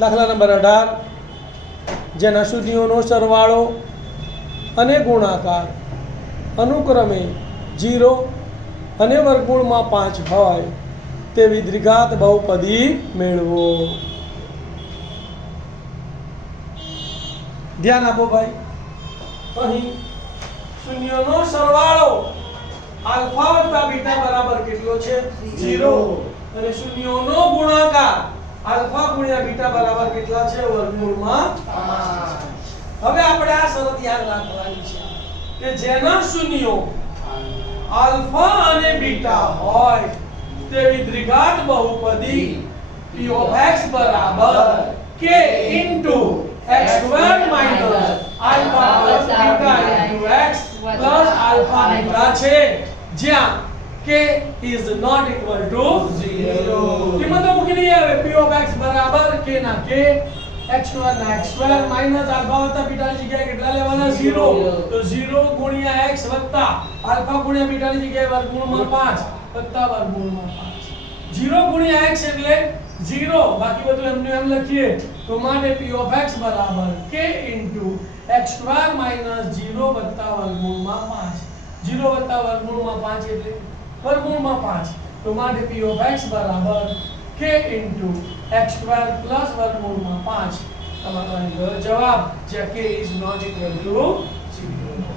દાખલા નંબર 18 જેના શૂન્યોનો સરવાળો અને ગુણાકાર અનુક્રમે 0 અને વર્ગમૂળમાં 5 હોય તેવી દ્વિઘાત બહુપદી મેળવો. ધ્યાન આપો ભાઈ, અહીં શૂન્યોનો સરવાળો આલ્ફા વત્તા બીટા બરાબર કેટલો છે? 0 અને શૂન્યોનો ગુણાકાર આલ્ફા ગુણ્યા બીટા બરાબર કેટલા છે? વર્ગમૂળમાં 5. હવે આપણે આ શરત યાદ રાખવાની છે કે જેના શૂન્યો આલ્ફા અને બીટા હોય તેવી દ્વિઘાત બહુપદી p of x બરાબર k into x squared minus alpha plus beta into x plus alpha beta છે, જ્યાં k is not equal to 0. કિંમતો મૂકીને આવે p of x બરાબર k ના k x square ના x square minus alpha વત્તા બીટા ની જગ્યાએ કેટલા લેવાના? 0. તો 0 ગુણ્યા x વત્તા alpha ગુણ્યા બીટા ની જગ્યાએ વર્ગમૂળમાં 5 વત્તા વર્ગમૂળમાં 5. 0 ગુણ્યા x એટલે 0, બાકી બધું એમને એમ લખીએ તો માટે p of x બરાબર k into x square minus 0 વત્તા વર્ગમૂળમાં 5. 0 વત્તા વર્ગમૂળમાં 5 એટલે વર્ગમૂળમાં 5, તો માટે p of x બરાબર k into x square plus વર્ગમૂળમાં 5. તમારો જવાબ, જ્યાં k is not equal to 0.